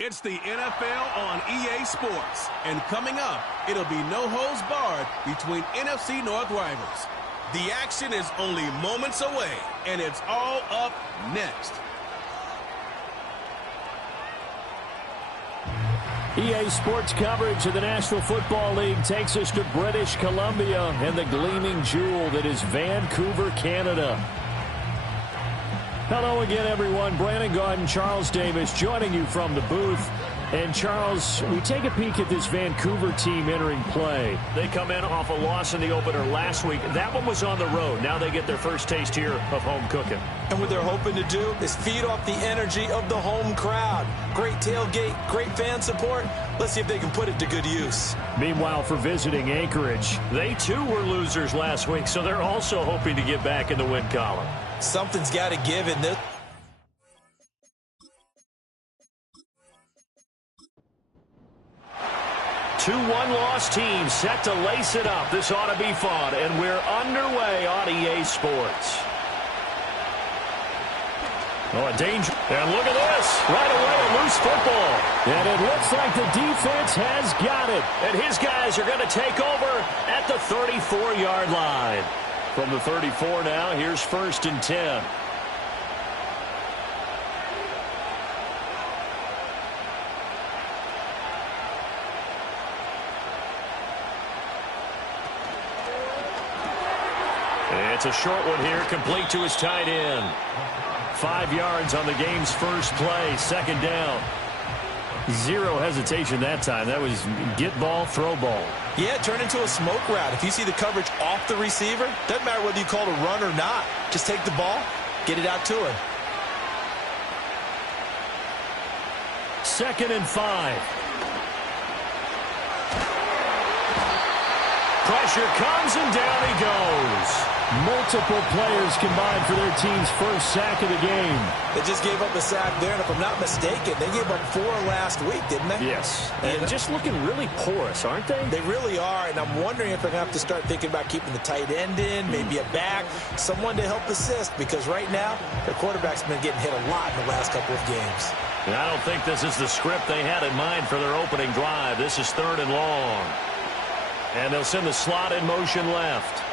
It's the NFL on EA Sports. And coming up, it'll be no holds barred between NFC North rivals. The action is only moments away, and it's all up next. EA Sports coverage of the National Football League takes us to British Columbia and the gleaming jewel that is Vancouver, Canada. Hello again, everyone. Brandon Gaudin, Charles Davis joining you from the booth. And, Charles, we take a peek at this Vancouver team entering play. They come in off a loss in the opener last week. That one was on the road. Now they get their first taste here of home cooking. And what they're hoping to do is feed off the energy of the home crowd. Great tailgate, great fan support. Let's see if they can put it to good use. Meanwhile, for visiting Anchorage, they too were losers last week, so they're also hoping to get back in the win column. Something's got to give in this. Two one-loss teams set to lace it up. This ought to be fun, and we're underway on EA Sports. Oh, a danger. And look at this. Right away, a loose football. And it looks like the defense has got it. And his guys are going to take over at the 34-yard line. From the 34 now, here's 1st and 10. It's a short one here, complete to his tight end. 5 yards on the game's first play, 2nd down. Zero hesitation that time. That was get ball, throw ball. Yeah, it turned into a smoke route. If you see the coverage off the receiver, doesn't matter whether you call it a run or not. Just take the ball, get it out to him. 2nd and 5. Pressure comes and down he goes. Multiple players combined for their team's first sack of the game. They just gave up a sack there, and if I'm not mistaken, they gave up 4 last week, didn't they? Yes. And just looking really porous, aren't they? They really are, and I'm wondering if they're going to have to start thinking about keeping the tight end in, maybe a back, someone to help assist, because right now, their quarterback's been getting hit a lot in the last couple of games. And I don't think this is the script they had in mind for their opening drive. This is 3rd and long. And they'll send the slot in motion left.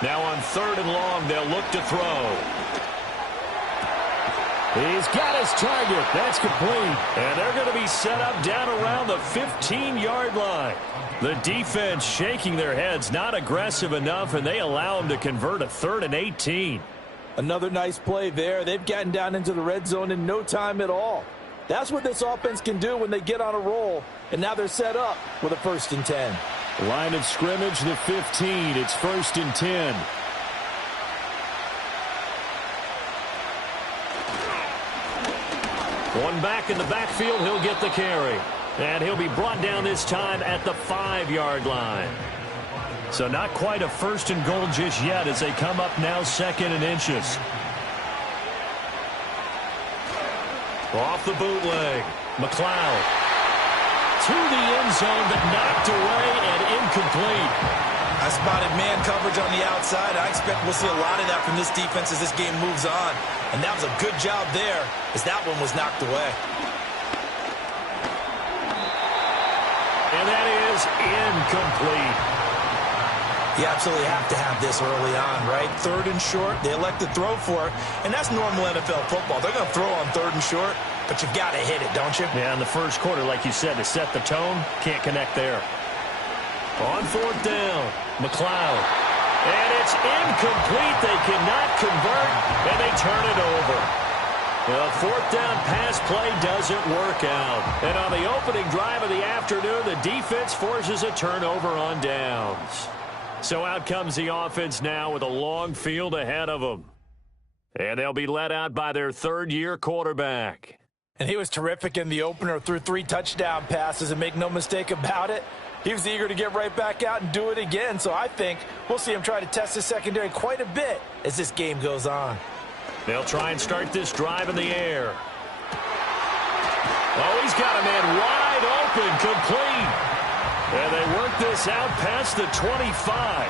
Now on 3rd and long, they'll look to throw. He's got his target. That's complete. And they're going to be set up down around the 15-yard line. The defense shaking their heads, not aggressive enough, and they allow them to convert a 3rd and 18. Another nice play there. They've gotten down into the red zone in no time at all. That's what this offense can do when they get on a roll. And now they're set up with a 1st and 10. Line of scrimmage, the 15. It's 1st and 10. One back in the backfield, he'll get the carry. And he'll be brought down this time at the 5-yard line. So not quite a 1st and goal just yet as they come up now 2nd and inches. Off the bootleg. McLeod. To the end zone, but knocked away and incomplete. I spotted man coverage on the outside. I expect we'll see a lot of that from this defense as this game moves on. And that was a good job there as that one was knocked away. And that is incomplete. You absolutely have to have this early on, right? 3rd and short, they elect to throw for it, and that's normal NFL football. They're going to throw on 3rd and short, but you've got to hit it, don't you? Yeah, in the first quarter, like you said, to set the tone, can't connect there. On 4th down, McLeod. And it's incomplete. They cannot convert, and they turn it over. The 4th down pass play doesn't work out. And on the opening drive of the afternoon, the defense forces a turnover on downs. So out comes the offense now with a long field ahead of them. And they'll be led out by their 3rd-year quarterback. And he was terrific in the opener, threw 3 touchdown passes, and make no mistake about it, he was eager to get right back out and do it again. So I think we'll see him try to test his secondary quite a bit as this game goes on. They'll try and start this drive in the air. Oh, he's got a man wide open, complete. And they work this out past the 25.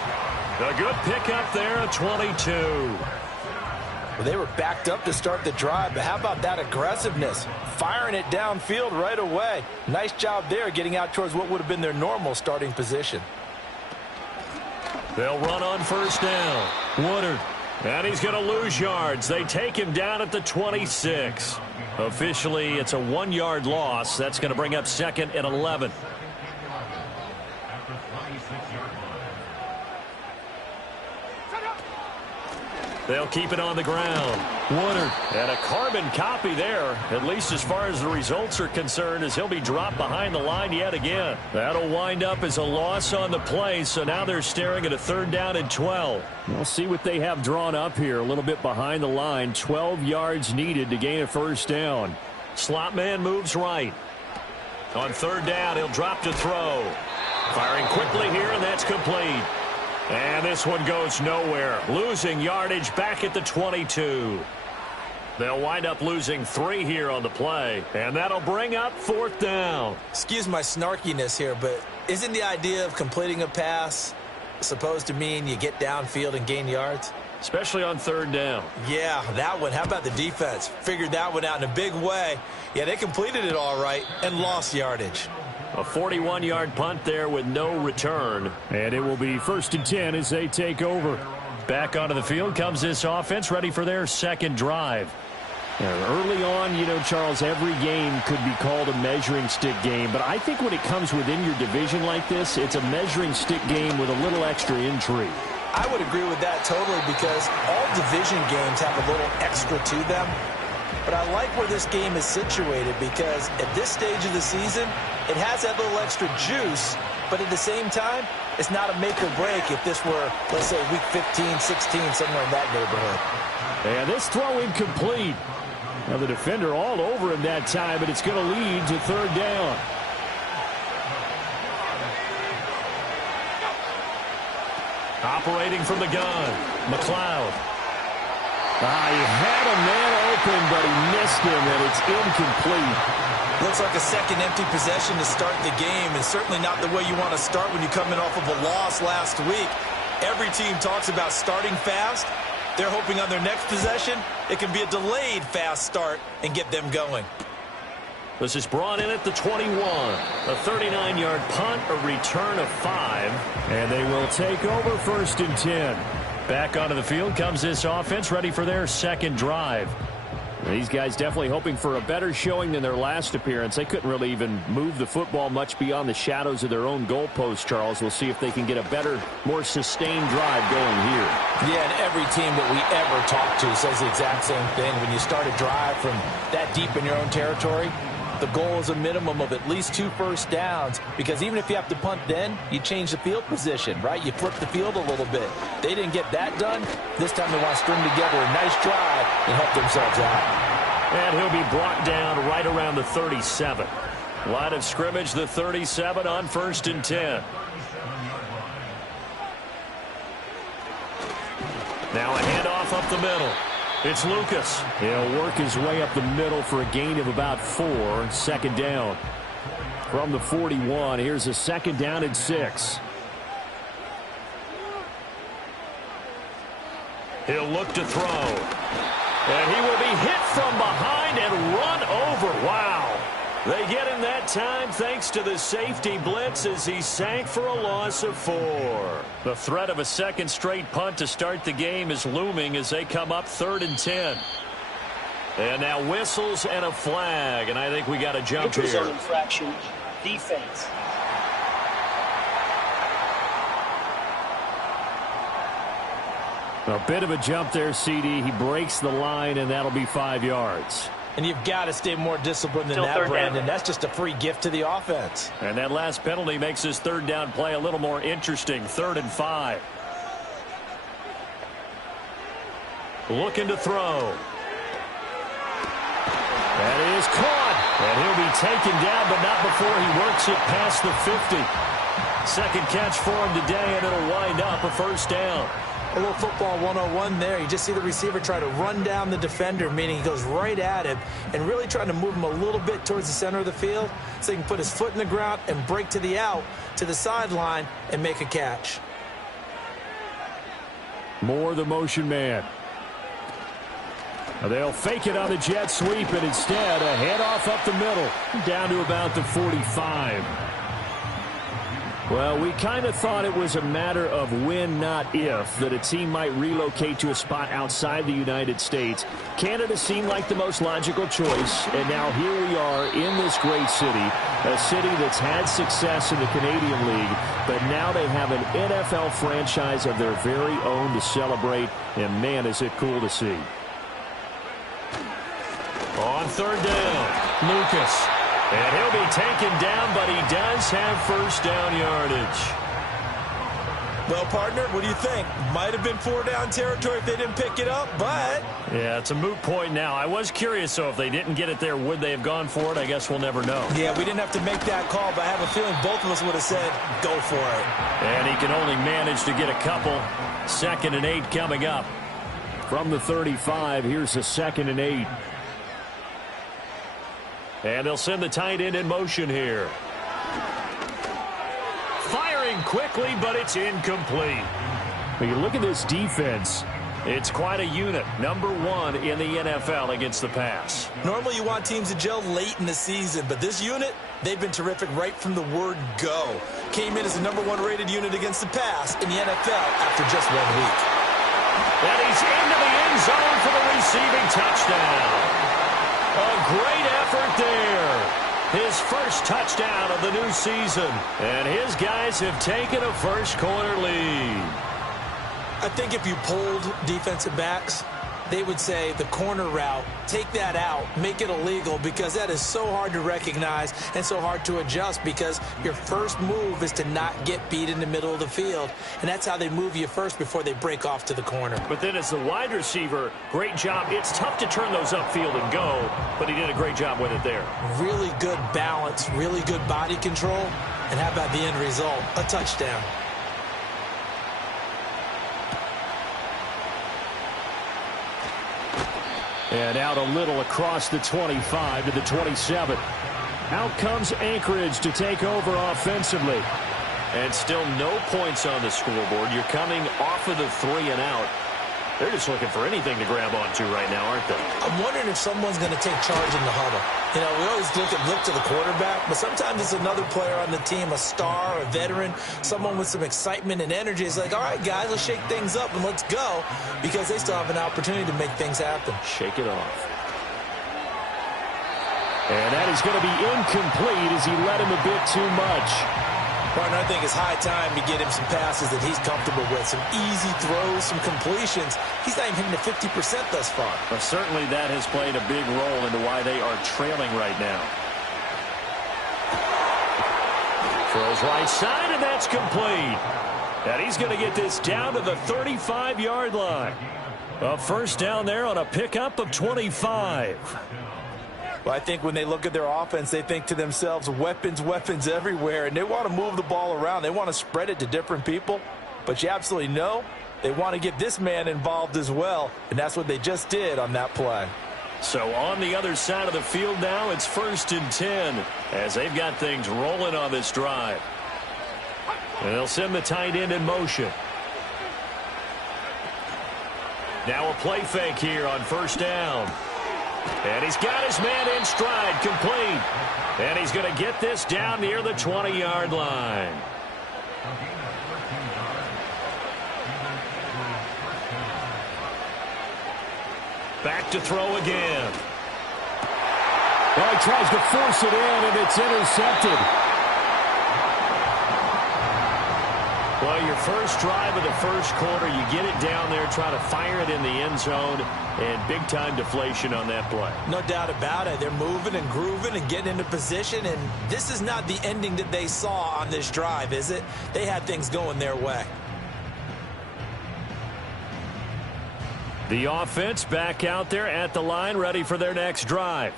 A good pickup there at 22. Well, they were backed up to start the drive, but how about that aggressiveness? Firing it downfield right away. Nice job there getting out towards what would have been their normal starting position. They'll run on first down. Woodard. And he's going to lose yards. They take him down at the 26. Officially, it's a 1-yard loss. That's going to bring up 2nd and 11. They'll keep it on the ground. Woodard. And a carbon copy there, at least as far as the results are concerned, as he'll be dropped behind the line yet again. That'll wind up as a loss on the play, so now they're staring at a 3rd down and 12. We'll see what they have drawn up here. A little bit behind the line. 12 yards needed to gain a 1st down. Slot man moves right. On 3rd down, he'll drop to throw. Firing quickly here, and that's complete. And this one goes nowhere. Losing yardage back at the 22. They'll wind up losing 3 here on the play. And that'll bring up 4th down. Excuse my snarkiness here, but isn't the idea of completing a pass supposed to mean you get downfield and gain yards? Especially on 3rd down. Yeah, that one. How about the defense? Figured that one out in a big way. Yeah, they completed it all right and lost yardage. A 41-yard punt there with no return. And it will be 1st and 10 as they take over. Back onto the field comes this offense, ready for their 2nd drive. Early on, you know, Charles, every game could be called a measuring stick game. But I think when it comes within your division like this, it's a measuring stick game with a little extra intrigue. I would agree with that totally, because all division games have a little extra to them. But I like where this game is situated, because at this stage of the season, it has that little extra juice, but at the same time, it's not a make or break if this were, let's say, week 15, 16, somewhere in that neighborhood. And this throw incomplete. Now the defender all over him that time, but it's going to lead to 3rd down. Operating from the gun, McLeod. He had a man open, but he missed him, and it's incomplete. Looks like a second empty possession to start the game, and certainly not the way you want to start when you come in off of a loss last week. Every team talks about starting fast. They're hoping on their next possession, it can be a delayed fast start and get them going. This is brought in at the 21. A 39-yard punt, a return of 5. And they will take over 1st and 10. Back onto the field comes this offense, ready for their 2nd drive. These guys definitely hoping for a better showing than their last appearance. They couldn't really even move the football much beyond the shadows of their own goalpost, Charles. We'll see if they can get a better, more sustained drive going here. Yeah, and every team that we ever talk to says the exact same thing. When you start a drive from that deep in your own territory, the goal is a minimum of at least 2 first downs, because even if you have to punt then, you change the field position, right? You flip the field a little bit. They didn't get that done. This time they want to string together a nice drive and help themselves out. And he'll be brought down right around the 37. Line of scrimmage, the 37 on 1st and 10. Now a handoff up the middle. It's Lucas. He'll work his way up the middle for a gain of about 4. 2nd down. From the 41, here's a 2nd down and 6. He'll look to throw. And he will be hit from behind and run over. Wow. They get him that time thanks to the safety blitz as he sank for a loss of 4. The threat of a 2nd straight punt to start the game is looming as they come up 3rd and 10. And now whistles and a flag, and I think we got a jump here. Zone infraction, defense. A bit of a jump there, CD. He breaks the line, and that'll be 5 yards. And you've got to stay more disciplined than that, Brandon. That's just a free gift to the offense. And that last penalty makes this 3rd down play a little more interesting. 3rd and 5. Looking to throw. That is caught. And he'll be taken down, but not before he works it past the 50. 2nd catch for him today, and it'll wind up a 1st down. A little football 101 there. You just see the receiver try to run down the defender, meaning he goes right at him and really trying to move him a little bit towards the center of the field so he can put his foot in the ground and break to the out, to the sideline, and make a catch. More the motion man. They'll fake it on the jet sweep, and instead a handoff up the middle, down to about the 45. Well, we kind of thought it was a matter of when, not if, that a team might relocate to a spot outside the United States. Canada seemed like the most logical choice, and now here we are in this great city, a city that's had success in the Canadian League, but now they have an NFL franchise of their very own to celebrate, and man, is it cool to see. On third down, Lucas. And he'll be taken down, but he does have first down yardage. Well, partner, what do you think? Might have been 4-down territory if they didn't pick it up, but... Yeah, it's a moot point now. I was curious, so if they didn't get it there, would they have gone for it? I guess we'll never know. Yeah, we didn't have to make that call, but I have a feeling both of us would have said, go for it. And he can only manage to get a couple. 2nd and 8 coming up. From the 35, here's a 2nd and 8. And they'll send the tight end in motion here. Firing quickly, but it's incomplete. When you look at this defense, it's quite a unit. Number 1 in the NFL against the pass. Normally you want teams to gel late in the season, but this unit, they've been terrific right from the word go. Came in as the number 1 rated unit against the pass in the NFL after just 1 week. And he's into the end zone for the receiving touchdown. A great effort there. His first touchdown of the new season. And his guys have taken a first-quarter lead. I think if you polled defensive backs, they would say the corner route, take that out, make it illegal, because that is so hard to recognize and so hard to adjust, because your first move is to not get beat in the middle of the field. And that's how they move you first before they break off to the corner. But then as the wide receiver, great job. It's tough to turn those upfield and go, but he did a great job with it there. Really good balance, really good body control. And how about the end result? A touchdown. and out a little across the 25 to the 27. Out comes Anchorage to take over offensively. And still no points on the scoreboard. You're coming off of the 3 and out. They're just looking for anything to grab onto right now, aren't they? I'm wondering if someone's going to take charge in the huddle. You know, we always look to the quarterback, but sometimes it's another player on the team, a star, a veteran, someone with some excitement and energy. It's like, all right, guys, let's shake things up and let's go, because they still have an opportunity to make things happen. Shake it off. And that is going to be incomplete as he led him a bit too much. Partner, I think it's high time to get him some passes that he's comfortable with, some easy throws, some completions. He's not even hitting the 50% thus far. But certainly that has played a big role into why they are trailing right now. Throws right side, and that's complete. And he's going to get this down to the 35-yard line. A first down there on a pickup of 25. Well, I think when they look at their offense, they think to themselves, weapons, weapons everywhere, and they want to move the ball around. They want to spread it to different people, but you absolutely know they want to get this man involved as well, and that's what they just did on that play. So on the other side of the field now, it's 1st and 10 as they've got things rolling on this drive. And they'll send the tight end in motion. Now a play fake here on 1st down. And he's got his man in stride, complete. And he's going to get this down near the 20-yard line. Back to throw again. Well, he tries to force it in, and it's intercepted. Well, your first drive of the first quarter, you get it down there, try to fire it in the end zone, and big-time deflation on that play. No doubt about it. They're moving and grooving and getting into position, and this is not the ending that they saw on this drive, is it? They had things going their way. The offense back out there at the line, ready for their next drive.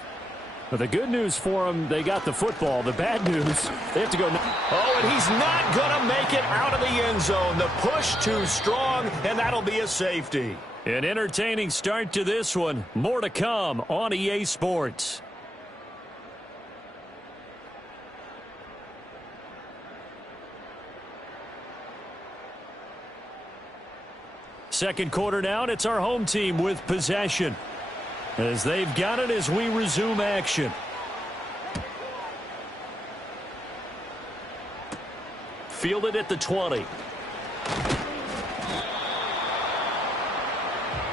But the good news for them, they got the football. The bad news, they have to go. Oh, and he's not going to make it out of the end zone. The push too strong, and that'll be a safety. An entertaining start to this one. More to come on EA Sports. Second quarter now, and it's our home team with possession. as they've got it as we resume action. Fielded at the 20.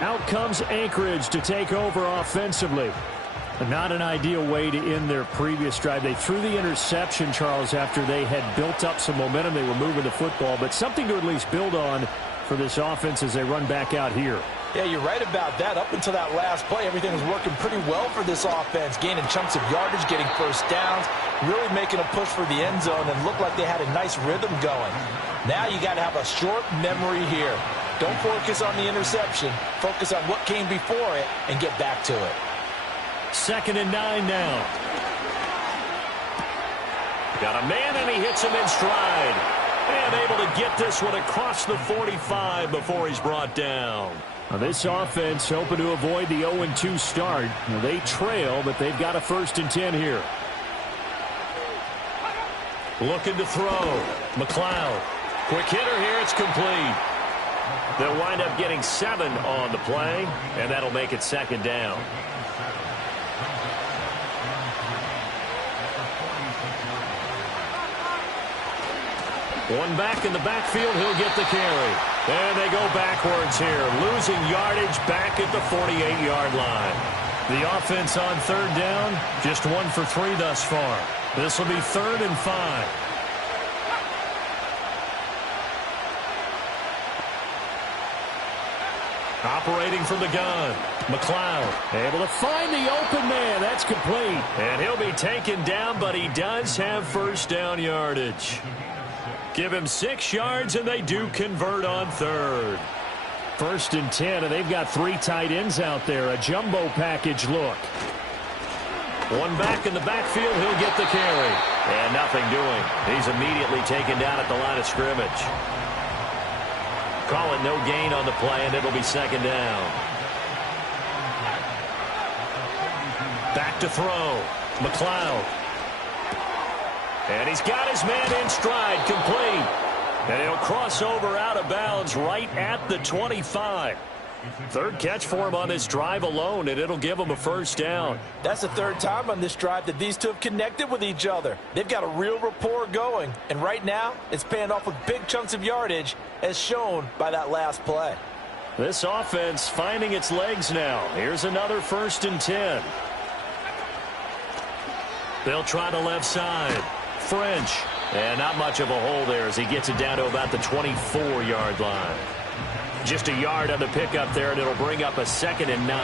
Out comes Anchorage to take over offensively. Not an ideal way to end their previous drive. They threw the interception, Charles, after they had built up some momentum. They were moving the football, but something to at least build on for this offense as they run back out here. Yeah, you're right about that. Up until that last play, everything was working pretty well for this offense, gaining chunks of yardage, getting first downs, really making a push for the end zone, and looked like they had a nice rhythm going. Now you got to have a short memory here. Don't focus on the interception. Focus on what came before it and get back to it. 2nd and 9 now. Got a man, and he hits him in stride. And able to get this one across the 45 before he's brought down. Now this offense hoping to avoid the 0-2 start. Now they trail, but they've got a 1st and 10 here. Looking to throw. McLeod. Quick hitter here. It's complete. They'll wind up getting 7 on the play, and that'll make it 2nd down. One back in the backfield, he'll get the carry. And they go backwards here, losing yardage back at the 48-yard line. The offense on 3rd down, just 1 for 3 thus far. This will be 3rd and 5. Operating from the gun, McLeod able to find the open man. That's complete. And he'll be taken down, but he does have 1st down yardage. Give him 6 yards, and they do convert on 3rd. 1st and 10, and they've got 3 tight ends out there. A jumbo package look. One back in the backfield, he'll get the carry. And nothing doing. He's immediately taken down at the line of scrimmage. Call it no gain on the play, and it'll be 2nd down. Back to throw. McLeod. And he's got his man in stride, complete. And he'll cross over out of bounds right at the 25. 3rd catch for him on this drive alone, and it'll give him a 1st down. That's the 3rd time on this drive that these two have connected with each other. They've got a real rapport going, and right now it's paying off with big chunks of yardage, as shown by that last play. This offense finding its legs now. Here's another 1st and 10. They'll try the left side. French. And not much of a hole there as he gets it down to about the 24-yard line. Just a yard on the pickup there, and it'll bring up a 2nd and 9.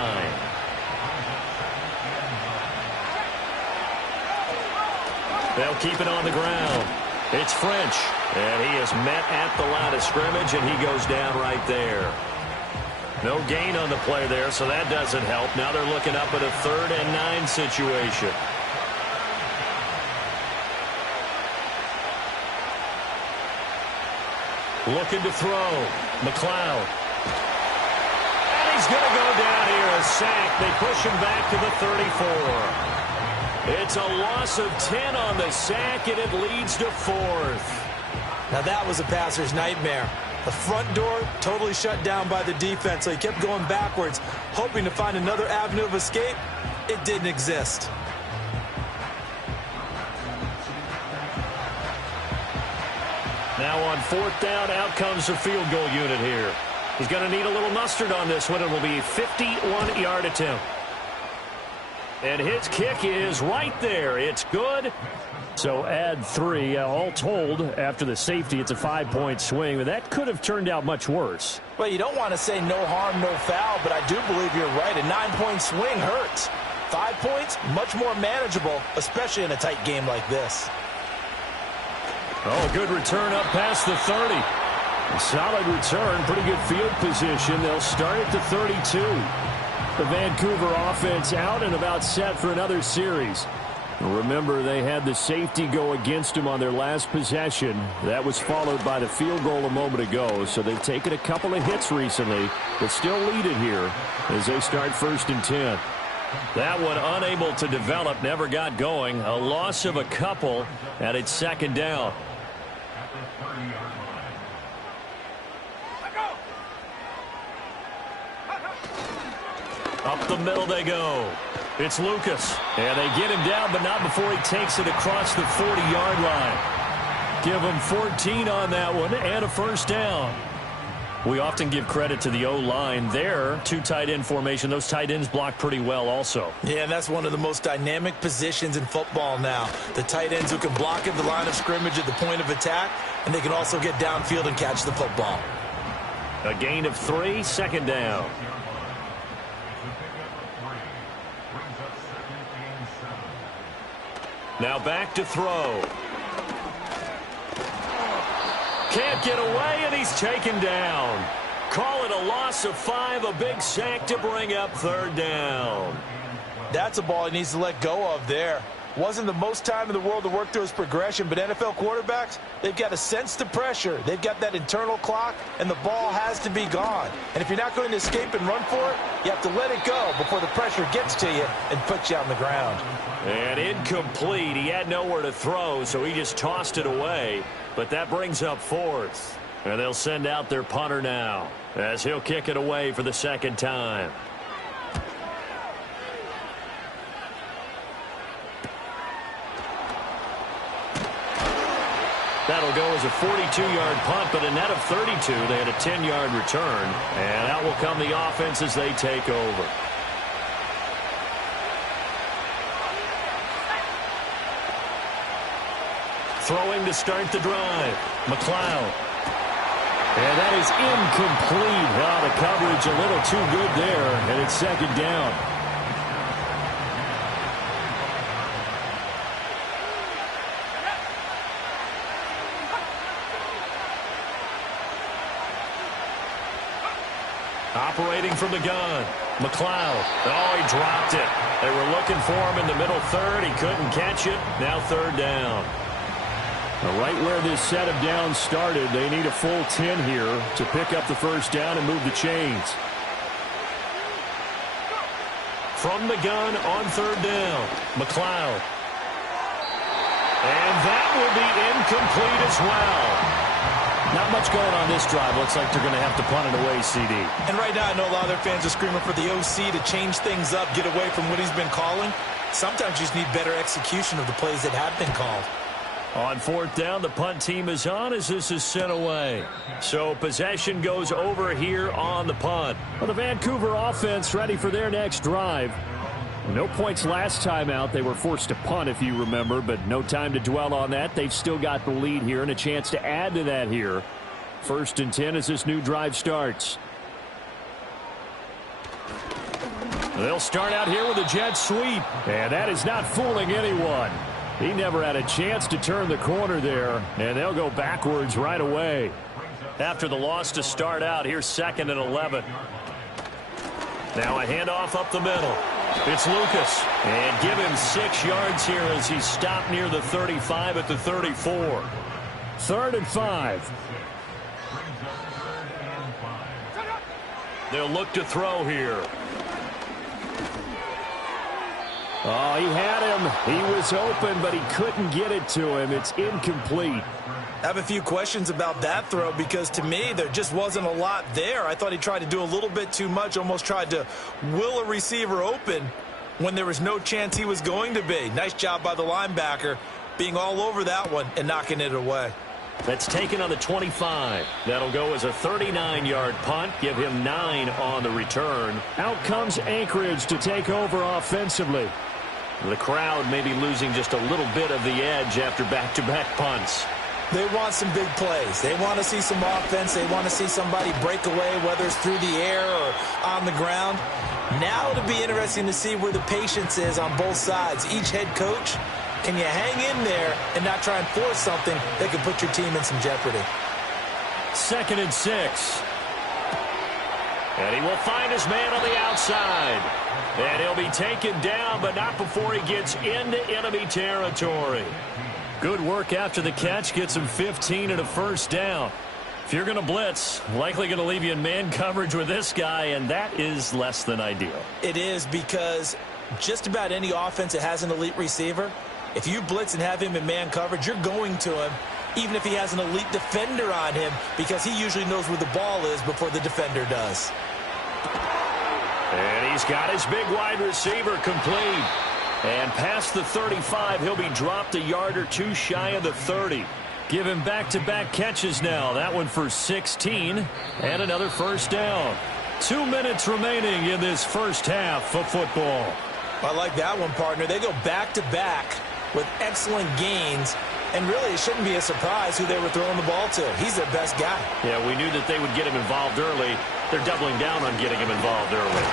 They'll keep it on the ground. It's French. And he is met at the line of scrimmage, and he goes down right there. No gain on the play there, so that doesn't help. Now they're looking up at a 3rd and 9 situation. Looking to throw. McLeod. And he's going to go down here. A sack. They push him back to the 34. It's a loss of 10 on the sack, and it leads to 4th. Now that was a passer's nightmare. The front door totally shut down by the defense, so he kept going backwards, hoping to find another avenue of escape. It didn't exist. Now on 4th down, out comes the field goal unit here. He's going to need a little mustard on this one. It will be a 51-yard attempt. And his kick is right there. It's good. So add 3. All told, after the safety, it's a 5-point swing. But that could have turned out much worse. Well, you don't want to say no harm, no foul, but I do believe you're right. A 9-point swing hurts. 5 points, much more manageable, especially in a tight game like this. Oh, good return up past the 30. A solid return, pretty good field position. They'll start at the 32. The Vancouver offense out and about set for another series. Remember, they had the safety go against them on their last possession. That was followed by the field goal a moment ago, so they've taken a couple of hits recently, but still lead it here as they start 1st and 10. That one unable to develop, never got going. A loss of a couple, and it's 2nd down. Up the middle they go. It's Lucas. And they get him down, but not before he takes it across the 40-yard line. Give him 14 on that one and a first down. We often give credit to the O-line there. Two tight end formation. Those tight ends block pretty well also. Yeah, and that's one of the most dynamic positions in football now. The tight ends who can block at the line of scrimmage at the point of attack, and they can also get downfield and catch the football. A gain of 3, second down. Now back to throw. Can't get away, and he's taken down. Call it a loss of 5, a big sack to bring up third down. That's a ball he needs to let go of there. Wasn't the most time in the world to work through his progression, but NFL quarterbacks, they've got to sense the pressure. They've got that internal clock, and the ball has to be gone. And if you're not going to escape and run for it, you have to let it go before the pressure gets to you and puts you on the ground. And incomplete. He had nowhere to throw, so he just tossed it away. But that brings up fourth. And they'll send out their punter now, as he'll kick it away for the second time. That'll go as a 42-yard punt, but a net of 32. They had a 10-yard return. And out will come the offense as they take over. Throwing to start the drive. McLeod. And that is incomplete. Oh, the coverage a little too good there, and it's second down. Operating from the gun. McLeod. Oh, he dropped it. They were looking for him in the middle third. He couldn't catch it. Now third down. Right where this set of downs started, they need a full 10 here to pick up the first down and move the chains. From the gun on third down, McLeod. And that will be incomplete as well. Not much going on this drive. Looks like they're going to have to punt it away, CD. And right now I know a lot of their fans are screaming for the OC to change things up, get away from what he's been calling. Sometimes you just need better execution of the plays that have been called. On fourth down, the punt team is on as this is sent away. So possession goes over here on the punt. Well, the Vancouver offense ready for their next drive. No points last time out. They were forced to punt, if you remember, but no time to dwell on that. They've still got the lead here and a chance to add to that here. First and 10 as this new drive starts. They'll start out here with a jet sweep, and that is not fooling anyone. He never had a chance to turn the corner there, and they'll go backwards right away. After the loss to start out, here's 2nd and 11. Now a handoff up the middle. It's Lucas, and give him 6 yards here as he's stopped near the 35 at the 34. 3rd and 5. They'll look to throw here. Oh, he had him. He was open, but he couldn't get it to him. It's incomplete. I have a few questions about that throw because to me there just wasn't a lot there. I thought he tried to do a little bit too much, almost tried to will a receiver open when there was no chance he was going to be. Nice job by the linebacker being all over that one and knocking it away. That's taken on the 25. That'll go as a 39-yard punt. Give him 9 on the return. Out comes Anchorage to take over offensively. The crowd may be losing just a little bit of the edge after back-to-back punts. They want some big plays. They want to see some offense. They want to see somebody break away, whether it's through the air or on the ground. Now it'll be interesting to see where the patience is on both sides. Each head coach, can you hang in there and not try and force something that could put your team in some jeopardy? 2nd and 6. And he will find his man on the outside. And he'll be taken down, but not before he gets into enemy territory. Good work after the catch. Gets him 15 and a first down. If you're going to blitz, likely going to leave you in man coverage with this guy, and that is less than ideal. It is, because just about any offense that has an elite receiver, if you blitz and have him in man coverage, you're going to him, even if he has an elite defender on him, because he usually knows where the ball is before the defender does. And he He's got his big wide receiver complete. And past the 35, he'll be dropped a yard or two shy of the 30. Give him back-to-back catches now. That one for 16 and another first down. 2 minutes remaining in this first half of football. I like that one, partner. They go back-to-back with excellent gains. And really, it shouldn't be a surprise who they were throwing the ball to. He's their best guy. Yeah, we knew that they would get him involved early. They're doubling down on getting him involved early.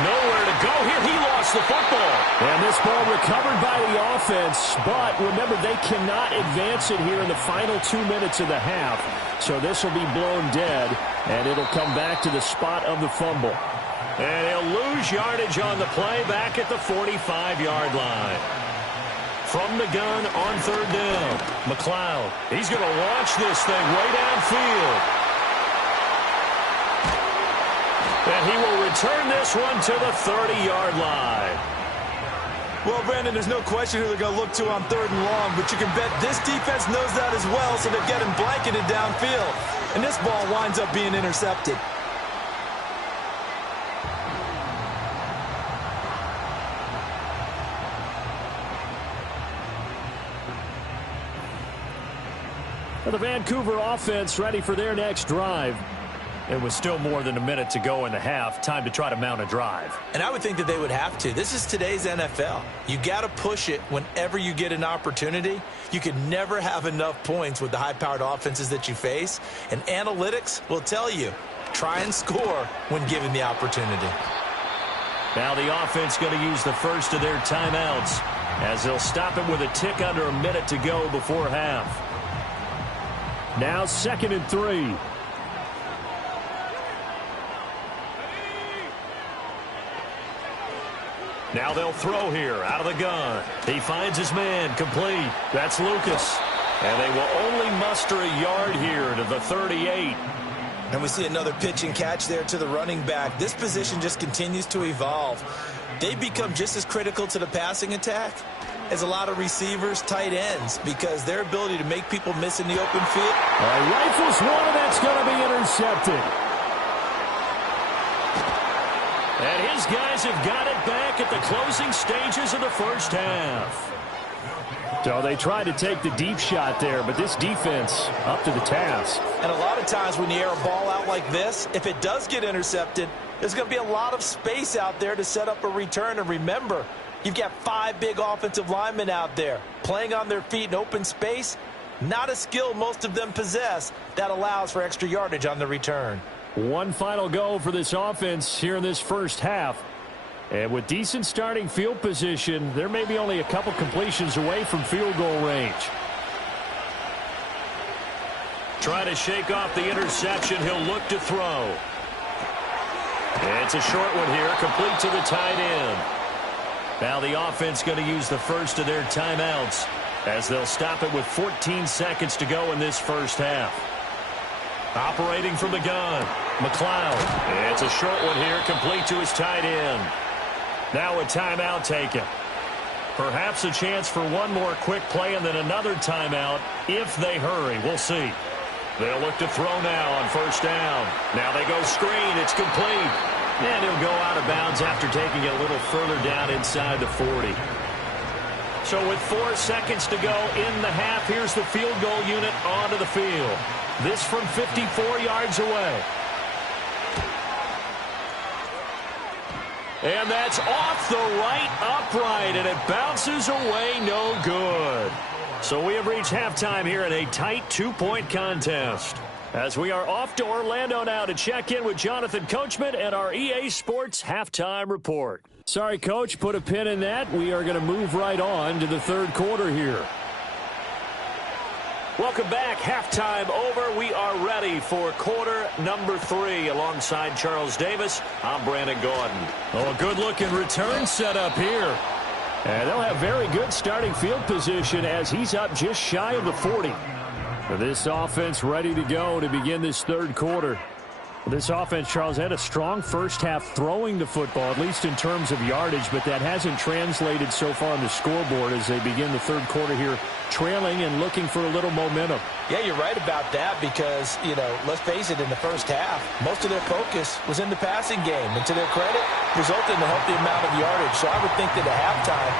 Nowhere to go here. He lost the football. And this ball recovered by the offense. But remember, they cannot advance it here in the final 2 minutes of the half. So this will be blown dead, and it'll come back to the spot of the fumble. And he'll lose yardage on the play back at the 45-yard line. From the gun on third down, McLeod. He's going to launch this thing way downfield. And he will return this one to the 30-yard line. Well, Brandon, there's no question who they're going to look to on third and long, but you can bet this defense knows that as well, so they're getting blanketed downfield. And this ball winds up being intercepted. The Vancouver offense ready for their next drive. It was still more than a minute to go in the half. Time to try to mount a drive. And I would think that they would have to. This is today's NFL. You got to push it whenever you get an opportunity. You can never have enough points with the high-powered offenses that you face. And analytics will tell you, try and score when given the opportunity. Now the offense going to use the first of their timeouts as they'll stop it with a tick under a minute to go before half. Now 2nd and 3. Now they'll throw here out of the gun. He finds his man complete. That's Lucas. And they will only muster a yard here to the 38. And we see another pitch and catch there to the running back. This position just continues to evolve. They become just as critical to the passing attack as a lot of receivers, tight ends, because their ability to make people miss in the open field. Rifles one, and that's going to be intercepted. And his guys have got it back at the closing stages of the first half. So they tried to take the deep shot there, but this defense up to the task. And a lot of times when you air a ball out like this, if it does get intercepted, there's going to be a lot of space out there to set up a return. And remember, you've got 5 big offensive linemen out there playing on their feet in open space. Not a skill most of them possess that allows for extra yardage on the return. One final go for this offense here in this first half. And with decent starting field position, there may be only a couple completions away from field goal range. Try to shake off the interception. He'll look to throw. It's a short one here, complete to the tight end. Now the offense going to use the first of their timeouts as they'll stop it with 14 seconds to go in this first half. Operating from the gun, McLeod. It's a short one here, complete to his tight end. Now a timeout taken. Perhaps a chance for one more quick play and then another timeout if they hurry. We'll see. They'll look to throw now on first down. Now they go screen. It's complete. And he'll go out of bounds after taking it a little further down inside the 40. So with 4 seconds to go in the half, here's the field goal unit onto the field. This from 54 yards away. And that's off the right upright, and it bounces away no good. So we have reached halftime here in a tight 2-point contest. As we are off to Orlando now to check in with Jonathan Coachman and our EA Sports Halftime Report. Sorry, Coach, put a pin in that. We are going to move right on to the third quarter here. Welcome back. Halftime over. We are ready for quarter number 3 alongside Charles Davis. I'm Brandon Gordon. Oh, a good-looking return set up here. And they'll have very good starting field position as he's up just shy of the 40. This offense ready to go to begin this third quarter. This offense, Charles, had a strong first half throwing the football, at least in terms of yardage, but that hasn't translated so far on the scoreboard as they begin the third quarter here, trailing and looking for a little momentum. Yeah, you're right about that because, let's face it, in the first half, most of their focus was in the passing game. And to their credit, resulted in a healthy amount of yardage. So I would think that at halftime,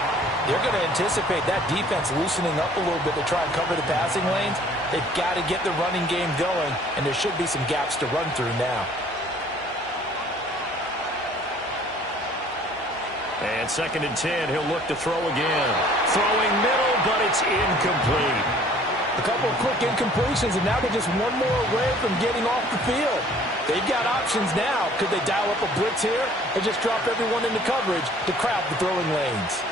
they're going to anticipate that defense loosening up a little bit to try and cover the passing lanes. They've got to get the running game going, and there should be some gaps to run through now. And 2nd and 10, he'll look to throw again. Throwing middle, but it's incomplete. A couple of quick incompletions, and now they're just one more away from getting off the field. They've got options now. Could they dial up a blitz here or just drop everyone into coverage to crowd the throwing lanes?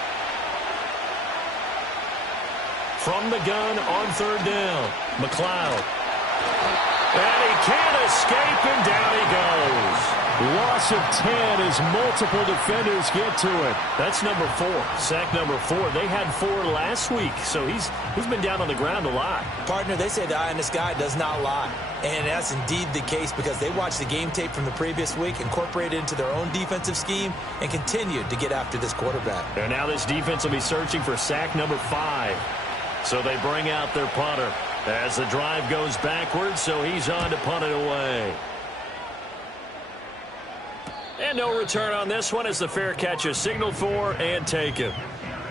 From the gun on 3rd down, McLeod. And he can't escape, and down he goes. Loss of 10 as multiple defenders get to it. That's number 4. Sack number 4. They had 4 last week, so he's been down on the ground a lot. Partner, they say the eye in the sky does not lie. And that's indeed the case because they watched the game tape from the previous week, incorporated it into their own defensive scheme, and continued to get after this quarterback. And now this defense will be searching for sack number 5. So they bring out their punter as the drive goes backwards, so he's on to punt it away. And no return on this one as the fair catch is signaled for and taken.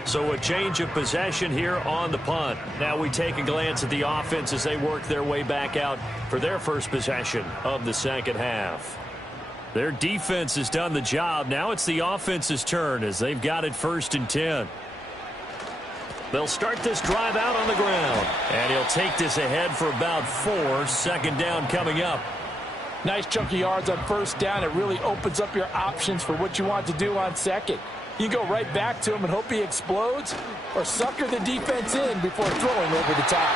So a change of possession here on the punt. Now we take a glance at the offense as they work their way back out for their first possession of the second half. Their defense has done the job. Now it's the offense's turn as they've got it 1st and 10. They'll start this drive out on the ground. And he'll take this ahead for about 4. 2nd down coming up. Nice chunk of yards on 1st down. It really opens up your options for what you want to do on 2nd. You go right back to him and hope he explodes, or sucker the defense in before throwing over the top.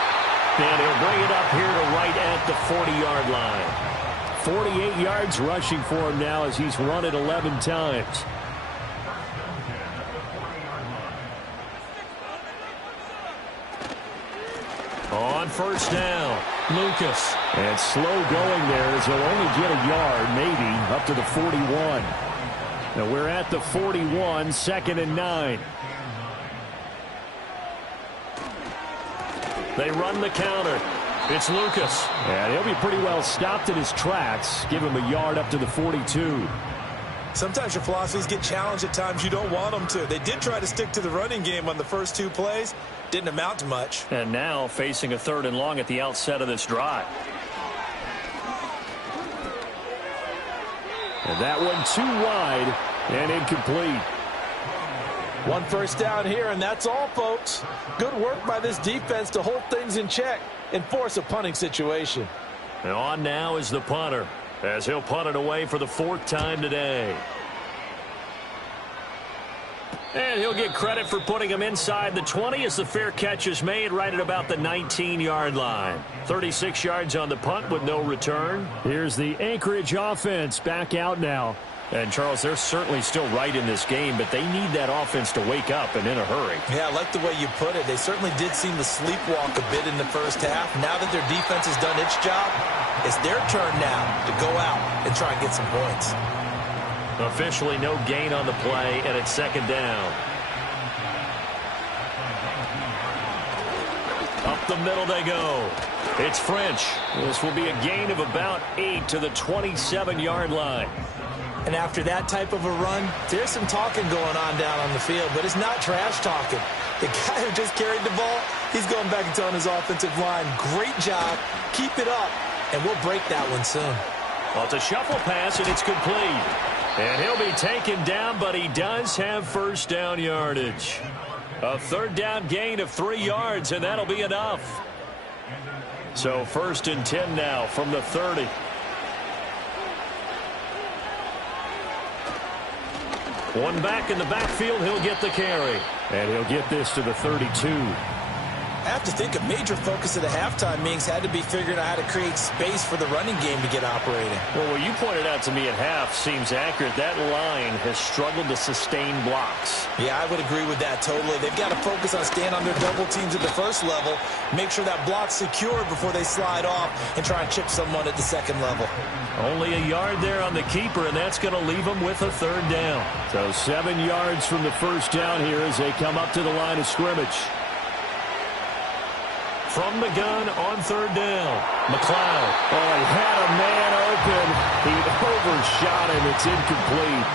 And he'll bring it up here to right at the 40-yard line. 48 yards rushing for him now as he's run it 11 times. On 1st down, Lucas. And slow going there as he'll only get a yard, maybe, up to the 41. Now we're at the 41, 2nd and 9. They run the counter. It's Lucas. And he'll be pretty well stopped in his tracks. Give him a yard up to the 42. Sometimes your philosophies get challenged at times you don't want them to. They did try to stick to the running game on the first 2 plays. Didn't amount to much. And now facing a 3rd and long at the outset of this drive. And that one too wide and incomplete. 1 first down here, and that's all, folks. Good work by this defense to hold things in check and force a punting situation. And on now is the punter as he'll punt it away for the 4th time today. And he'll get credit for putting him inside the 20 as the fair catch is made right at about the 19-yard line. 36 yards on the punt with no return. Here's the Anchorage offense back out now. And, Charles, they're certainly still right in this game, but they need that offense to wake up and in a hurry. Yeah, I like the way you put it. They certainly did seem to sleepwalk a bit in the first half. Now that their defense has done its job, it's their turn now to go out and try and get some points. Officially no gain on the play, and it's 2nd down. Up the middle they go. It's French. This will be a gain of about 8 to the 27-yard line. And after that type of a run, there's some talking going on down on the field, but it's not trash talking. The guy who just carried the ball, he's going back and telling his offensive line, great job, keep it up, and we'll break that one soon. Well, it's a shuffle pass, and it's complete. And he'll be taken down, but he does have 1st down yardage. A 3rd down gain of 3 yards, and that'll be enough. So 1st and 10 now from the 30. One back in the backfield, he'll get the carry. And he'll get this to the 32. I have to think a major focus of the halftime meetings had to be figuring out how to create space for the running game to get operating. Well, what you pointed out to me at half seems accurate. That line has struggled to sustain blocks. Yeah, I would agree with that totally. They've got to focus on staying on their double teams at the first level, make sure that block's secure before they slide off and try and chip someone at the second level. Only a yard there on the keeper, and that's going to leave them with a 3rd down. So 7 yards from the 1st down here as they come up to the line of scrimmage. From the gun on 3rd down, McLeod. Oh, he had a man open. He overshot him. It's incomplete.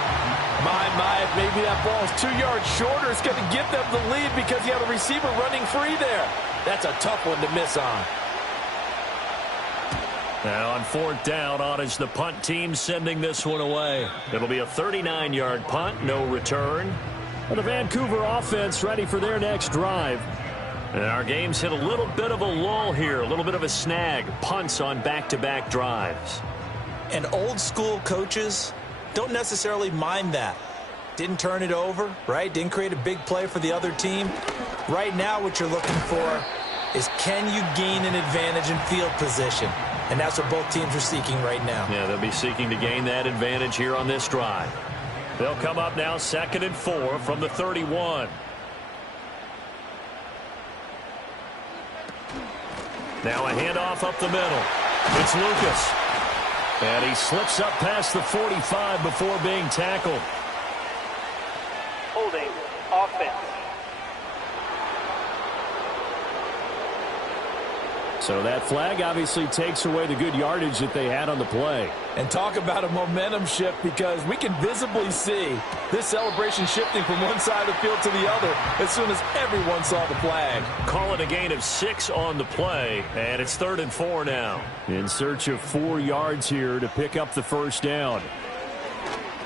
My If maybe that ball is 2 yards shorter, it's going to give them the lead because you have a receiver running free there. That's a tough one to miss on. Now on 4th down, on is the punt team sending this one away. It'll be a 39-yard punt, no return. And the Vancouver offense ready for their next drive. And our game's hit a little bit of a lull here, a little bit of a snag. Punts on back-to-back drives. And old school coaches don't necessarily mind that. Didn't turn it over, right? Didn't create a big play for the other team. Right now what you're looking for is, can you gain an advantage in field position? And that's what both teams are seeking right now. Yeah, they'll be seeking to gain that advantage here on this drive. They'll come up now 2nd and 4 from the 31. Now a handoff up the middle. It's Lucas. And he slips up past the 45 before being tackled. Holding offense. So that flag obviously takes away the good yardage that they had on the play. And talk about a momentum shift, because we can visibly see this celebration shifting from one side of the field to the other as soon as everyone saw the flag. Call it a gain of 6 on the play, and it's 3rd and 4 now. In search of 4 yards here to pick up the first down.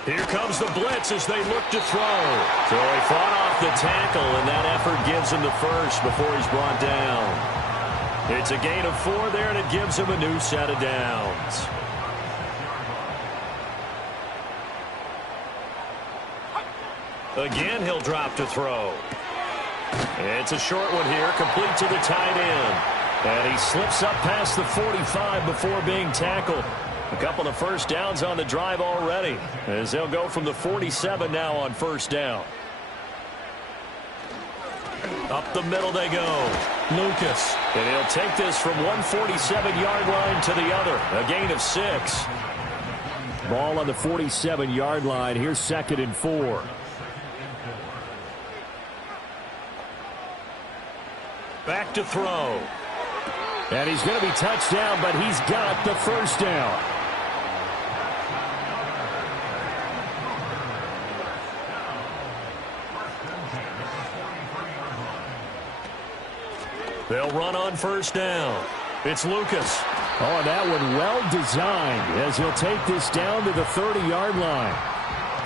Here comes the blitz as they look to throw. So he fought off the tackle, and that effort gives him the first before he's brought down. It's a gain of 4 there, and it gives him a new set of downs. Again, he'll drop to throw. It's a short one here, complete to the tight end. And he slips up past the 45 before being tackled. A couple of first downs on the drive already, as they'll go from the 47 now on 1st down. Up the middle they go. Lucas. And he'll take this from one 47-yard line to the other. A gain of 6. Ball on the 47-yard line. Here's 2nd and 4. Back to throw. And he's going to be touched down, but he's got the first down. They'll run on 1st down. It's Lucas. Oh, and that one well designed, as he'll take this down to the 30-yard line.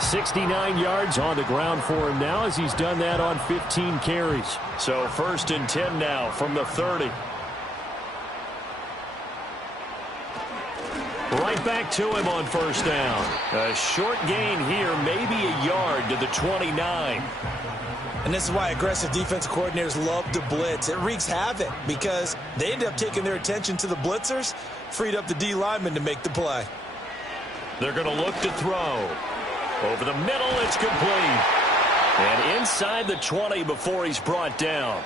69 yards on the ground for him now, as he's done that on 15 carries. So 1st and 10 now from the 30. Right back to him on 1st down. A short gain here, maybe a yard to the 29. And this is why aggressive defensive coordinators love to blitz. It wreaks havoc because they end up taking their attention to the blitzers, freed up the D lineman to make the play. They're going to look to throw. Over the middle, it's complete. And inside the 20 before he's brought down.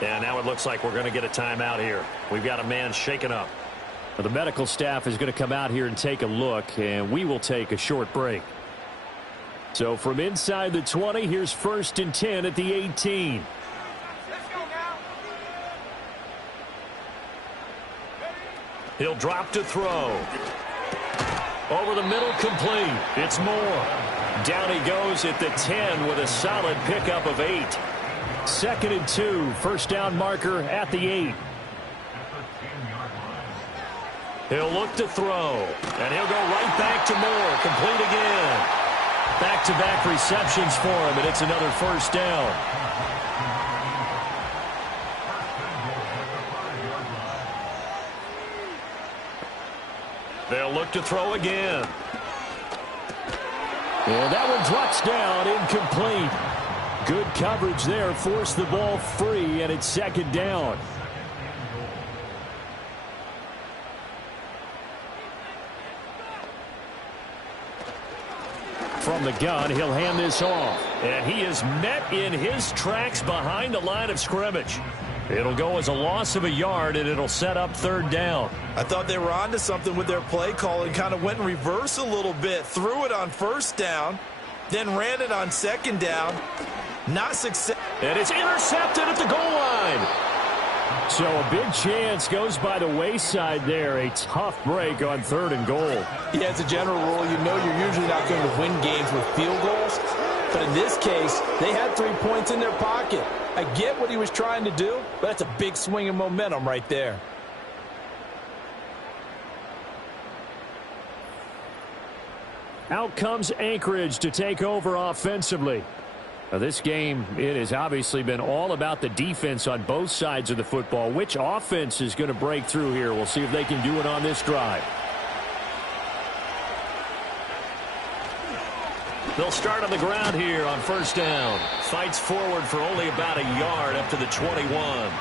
And now it looks like we're going to get a timeout here. We've got a man shaken up. Well, the medical staff is going to come out here and take a look, and we will take a short break. So from inside the 20, here's 1st and 10 at the 18. He'll drop to throw. Over the middle, complete. It's Moore. Down he goes at the 10 with a solid pickup of 8. 2nd and 2, first down marker at the 8. He'll look to throw, and he'll go right back to Moore. Complete again. Back-to-back receptions for him, and it's another first down. They'll look to throw again. And that one drops down, incomplete. Good coverage there, forced the ball free, and it's 2nd down. From the gun, he'll hand this off. And he is met in his tracks behind the line of scrimmage. It'll go as a loss of a yard, and it'll set up 3rd down. I thought they were onto something with their play call and kind of went in reverse a little bit. Threw it on 1st down, then ran it on 2nd down. Not success. And it's intercepted at the goal line. So a big chance goes by the wayside there. A tough break on 3rd and goal. Yeah, as a general rule, you know you're usually not going to win games with field goals. But in this case, they had 3 points in their pocket. I get what he was trying to do, but that's a big swing of momentum right there. Out comes Anchorage to take over offensively. Now, this game, it has obviously been all about the defense on both sides of the football. Which offense is going to break through here? We'll see if they can do it on this drive. They'll start on the ground here on 1st down. Fights forward for only about a yard up to the 21. Well,